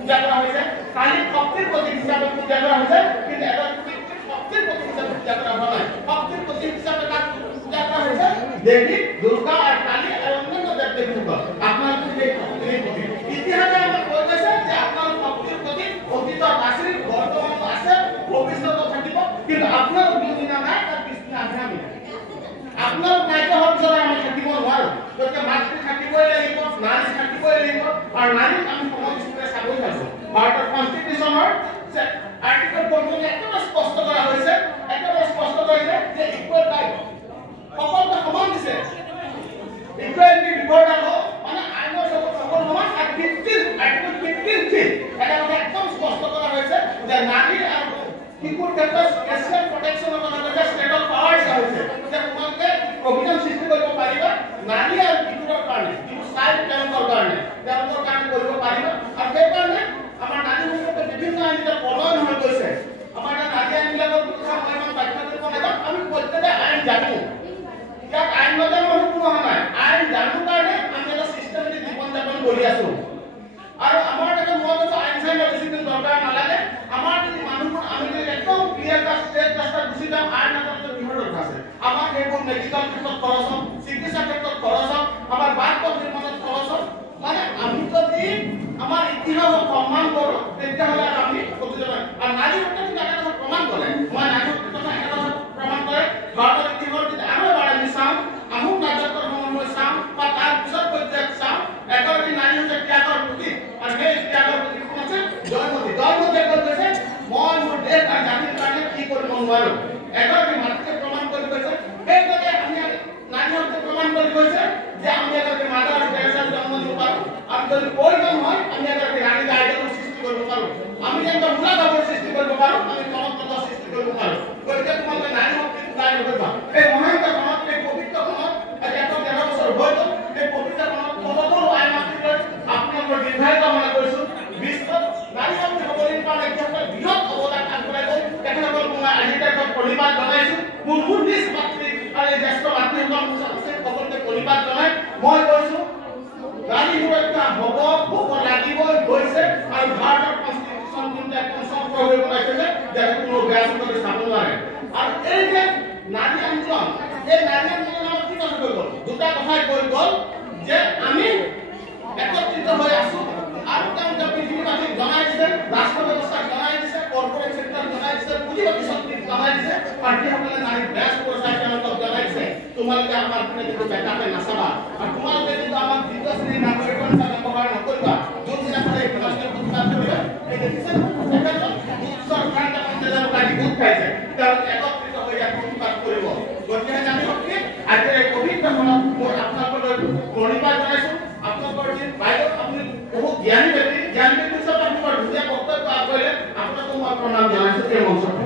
পূজা কৰা হৈছে কালি শক্তিৰ প্ৰতীক হিচাপে পূজা কৰা হৈছে কিন্তু এজন শক্তিৰ প্ৰতীক হিচাপে পূজা কৰা হোৱা নাই শক্তিৰ প্ৰতীক হিচাপে তাক পূজা কৰা হৈছে দেৱী দুৰ্গা আৰু কালী আৰু অন্যান্য দেৱ দেৱীসকল আপোনালোকে সেই শক্তিৰ প্ৰতীক ইতিহাসে আমাক কৈ গৈছে যে আপোনালোক শক্তিৰ প্ৰতীক অতীতত আছিল বৰ্তমানত আছে ভৱিষ্যতত থাকিব কিন্তু আপোনালোক যোনদিনা নাই তাৰ পিছদিনা আমি আপোনালোক নাইকিয়া হোৱাৰ পিছত আমি থাকিব নোৱাৰো গতিকে মাতৃ থাকিবই লাগিব নাৰী থাকিবই লাগিব আৰু নাৰীক আমি সমাজ হিচাপে চাবই লাগিব ভাৰতৰ কনষ্টিটিউচনৰ আৰ্টিকল 14 একেবাৰে স্পষ্ট কৰা হৈছে যে ইকুৱেল ৰাইট সকলোকে সমান দিছে ইকুৱেলিটি বিফৰ দা ল মানে আইনৰ চকুত সকলো সমান আৰু 15 আৰ্টিকল 15 এটা কথা একদম স্পষ্ট কৰা হৈছে যে নাৰী আৰু শিশুৰ ক্ষেত্ৰত স্পেচিয়েল প্ৰটেকশ্যনৰ কথা কৈছে ষ্টেট অফ পাৱাৰ্ছ হৈছে যে তোমালোকে প্ৰভিজন সৃষ্টি কৰিব পাৰিবা নাৰী আৰু শিশুৰ কাৰণে যিটো চাইল্ড তেওঁলোকৰ কাৰণে কৰিব পাৰিবা আৰু সেইকাৰণে আমাৰ নাৰীসকলে বিভিন্ন আইনত পলয়ন হৈ গৈছে আমাৰ নাৰী আইনবিলাকৰ কথা মই ইমান ব্যাখ্যা কৰিব নাযাওঁ আমি প্ৰত্যেকে আইন জানো ইয়াত আইন নজনা মানুহ কোনো অহা নাই আইন জানো কাৰণে আমি এটা চিষ্টেমেটিক জীৱন যাপন কৰি আছো আৰু আমাৰ এটা মন আছে আইন চাইন বেছি দিন দৰকাৰ নালাগে আমাৰ যদি মানুহবোৰ আমি যদি একদম ক্লিয়াৰ কাট ষ্টেট ৰাস্তা গুচি যাওঁ আইন নজনাটো কিহৰ দৰকাৰ আছে আমাৰ সেইবোৰ মেডিকেল ক্ষেত্ৰত খৰচ হওক চিকিৎসা ক্ষেত্ৰত খৰচ হওক আমাৰ বাট নিৰ্মাণত খৰচ হওক মানে আমি যদি আমাৰ ইতিহাসক সন্মান কৰোঁ তেতিয়াহ'লে আমি প্ৰতিজন আৰু নাৰী শক্তি কিন্তু এটা কথা প্ৰমাণ কৰে মই নাৰী শক্তিৰ কথা এটা কথা প্ৰমাণ কৰে ভাৰতৰ ইতিহাসৰ যদি আৰু এবাৰ আমি চাওঁ আহোম ৰাজত্বৰ সময়ত চাওঁ বা তাৰ পিছত পৰ্যায়ত চাওঁ এগৰাকী নাৰী হৈছে ত্যাগৰ প্ৰতীক আৰু সেই ত্যাগৰ প্ৰতীকখন আছে জয়মতী জয়মতীয়ে কৈ কৈছে মই মোৰ দেশ আৰু জাতিৰ কাৰণে কি কৰিব নোৱাৰো এগৰাকী মাতৃয়ে প্ৰমাণ কৰি কৈছে সেইদৰে আমি নাৰী শক্তি প্ৰমাণ কৰি কৈছে যে আমি এগৰাকী মাদাৰ টেৰেছাৰ জন্ম দিব পাৰোঁ আমি যদি প্ৰয়োজন হয় আমি এগৰাকী ৰাণী গাইডেনৰ সৃষ্টি কৰিব পাৰোঁ আমি যেনেকৈ মূলা গাভৰুৰ সৃষ্টি কৰিব পাৰোঁ আমি কনকলতাৰ সৃষ্টি কৰিব পাৰোঁ গতিকে তোমালোকে নাৰী শক্তি ওলাই নকৰিবা এই মহান্ত সমাজ এই পবিত্ৰ সমাজ 13 বছৰ হৈ গ'ল এই পবিত্ৰ সমাজ সকলো আই মাতৃলৈ আপোনালোকৰ দীৰ্ঘায়িত কামনা কৰিছোঁ বিশ্বত নাৰী শক্তি সবলীকৰণ ক্ষেত্ৰত বৃহৎ অৱদান আগবঢ়াই গ'ল তেখেতসকলক মই আজি তেখেতক প্ৰণিপাত জনাইছোঁ মোৰ নিজ মাতৃ আৰু এই জ্যেষ্ঠ মাতৃসকল সকলোকে প্ৰণিপাত জনাই মই কৈছোঁ নাৰী সুৰক্ষা হ'ব লাগিবই হৈছে আৰু ভাৰতৰ কনষ্টিটিউচন কিন্তু একদম চক্ৰ হৈ বনাইছে যে কোনো বেয়া চক্ৰতে চাব নোৱাৰে আৰু এই যে নাৰী আন্দোলন এই নাৰী আন্দোলন আমাৰ কি কথা কৈ গ'ল দুটা কথাই কৈ গ'ল যে আমি একত্ৰিত হৈ আছোঁ আৰু তেওঁলোকে পৃথিৱীবাসীক জনাই দিছে ৰাষ্ট্ৰ ব্যৱস্থাক জনাই দিছে কৰ্পৰেট চেক্টৰক জনাই দিছে পুঁজিবাদী শক্তিক জনাই দিছে প্ৰাৰ্থীসকলে নাৰীক বেয়া ব্যৱস্থাই তেওঁলোকক জনাই দিছে তোমালোকে আমাৰ কিন্তু বেকাকে নাচাবা আৰু তোমালোকে কিন্তু আমাৰ দ্বিতীয় শ্ৰেণীৰ নাগৰিকৰ হিচাপে ব্যৱহাৰ নকৰিবা যোনদিনাখনে ৰাষ্ট্ৰীয় প্ৰতিবাদ কৰিবা এই দেখিছে চৰকাৰ গোট খাইছে তেওঁলোক একত্ৰিত হৈ ইয়াত প্ৰতিবাদ কৰিব গতিকে জানি শক্তি আজি এই পবিত্ৰ সমাজত মই আপোনালোকৰ প্ৰণিপাত জনাইছোঁ আপোনালোকৰ যি বাইদেউ আপুনি বহুত জ্ঞানী ব্যক্তি হিচাপে আপোনাৰ ধুনীয়া বক্তব্য আগবঢ়ালে আপোনাকো মই প্ৰণাম জনাইছোঁ এই মঞ্চত